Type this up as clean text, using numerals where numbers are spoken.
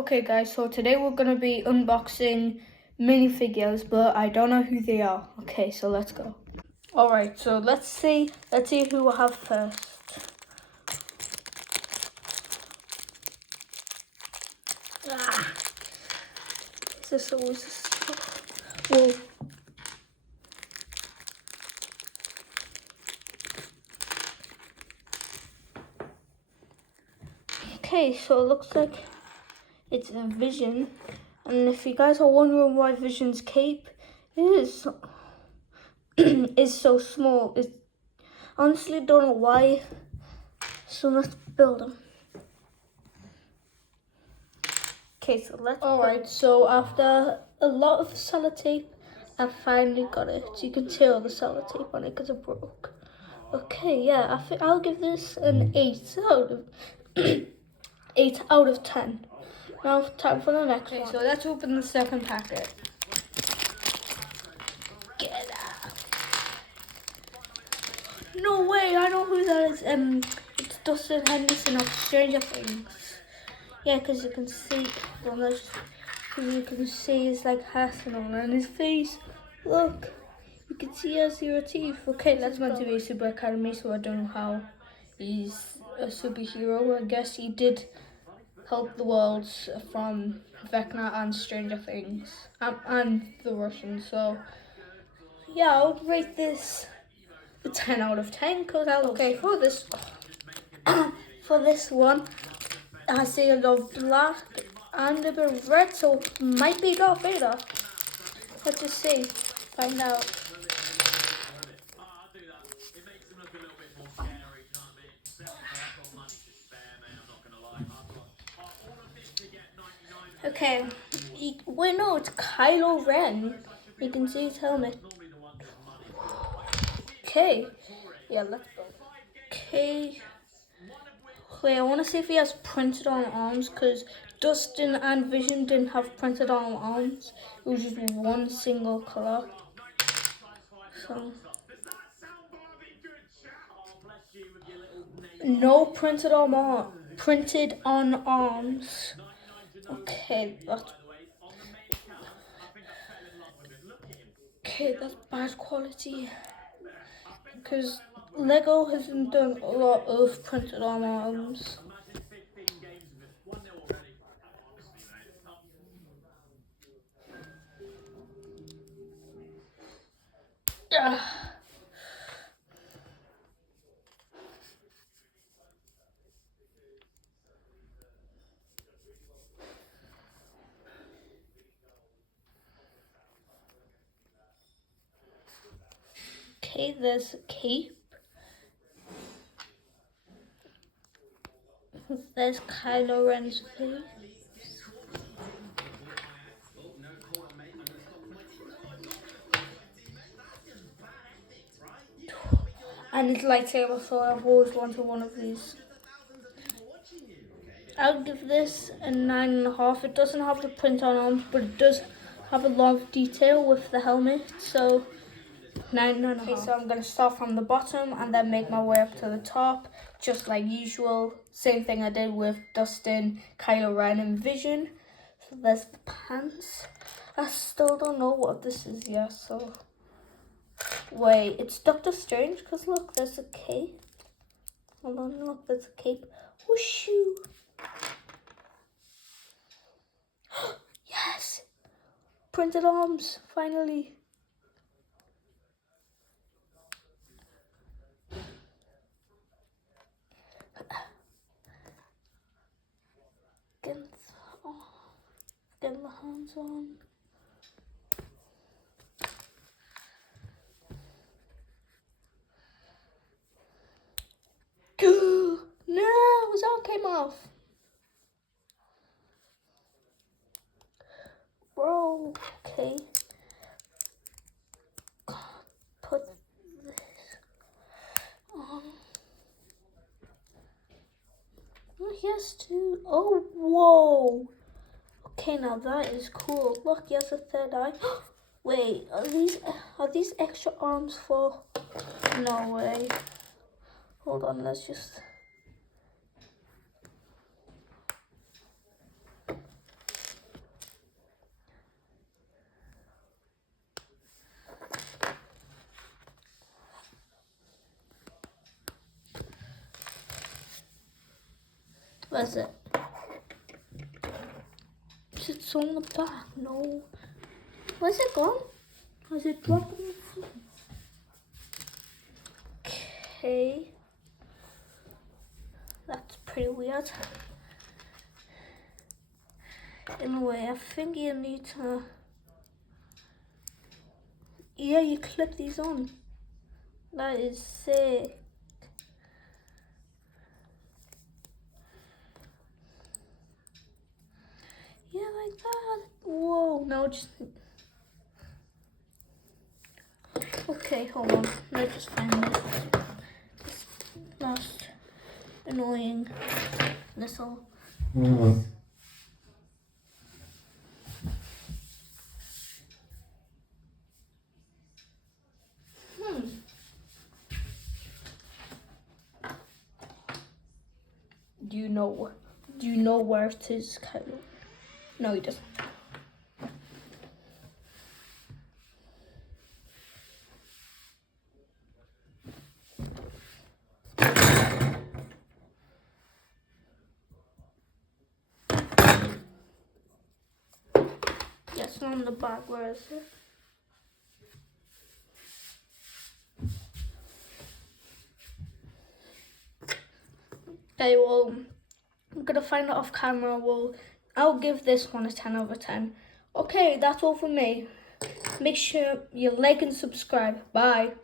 Okay guys, so today we're going to be unboxing minifigures, but I don't know who they are. Okay, so let's go. Alright, so let's see who I have first. Ah, is this always stuff? Whoa. Okay, so it looks like it's a Vision, and if you guys are wondering why Vision's cape is is so small, I honestly don't know why. So let's build him. Okay, so let's. Alright, so after a lot of sellotape, I finally got it. You can see all the sellotape on it because it broke. Okay, yeah, I think I'll give this an 8 out of 8 out of 10. Now time for the next one. So let's open the second packet. Get out! No way! I know who that is. It's Dustin Henderson of Stranger Things. Yeah, because you can see, you can see his like hat and his face. Look, you can see he has 0 teeth. Okay, that's meant to be a Super Academy, so I don't know how he's a superhero. I guess he did help the world from Vecna and Stranger Things, and the Russians. So yeah, I would rate this a 10 out of 10 because okay, for this for this one, I see a lot of black and a bit of red, so it might be Darth Vader. Let's just see, find out. Okay, wait, no, it's Kylo Ren. You can see his helmet. Okay, yeah, let's go. Okay, wait, I want to see if he has printed on arms, because Dustin and Vision didn't have printed on arms. It was just one single color. So no printed on arms. Okay, that's bad quality. Because Lego hasn't done a lot of printed on arms. Okay, there's a cape. There's Kylo Ren's face. And his lightsaber, so I've always wanted one of these. I'll give this a 9.5. It doesn't have the print on arms, but it does have a lot of detail with the helmet, so 9.5. Okay, so I'm going to start from the bottom and then make my way up to the top, just like usual. Same thing I did with Dustin, Kylo Ren, and Vision. So there's the pants. I still don't know what this is yet, so... Wait, it's Doctor Strange, because look, there's a cape. Hold on, look, there's a cape. Whooshoo! Yes! Printed arms, finally. Getting the hands on. No, his arm came off. Bro, okay. Put this on. Oh, he has two. Oh, whoa. Okay, now that is cool. Look, he has a third eye. Wait, are these extra arms for? No way. Hold on, let's just. Where's it? It's on the back. No. Where's it gone? Has it dropped on the floor? Okay. That's pretty weird. Anyway, I think you need to... Yeah, you clip these on. That is sick. Yeah, like that. Whoa, no, just... Okay, hold on. Let's just find this last annoying little... Do you know where it is, Kyle? No, he doesn't. Yes, on the back. Where is it? Okay, well, I'm gonna find it off camera. I'll give this one a 10 out of 10. Okay, that's all from me. Make sure you like and subscribe. Bye.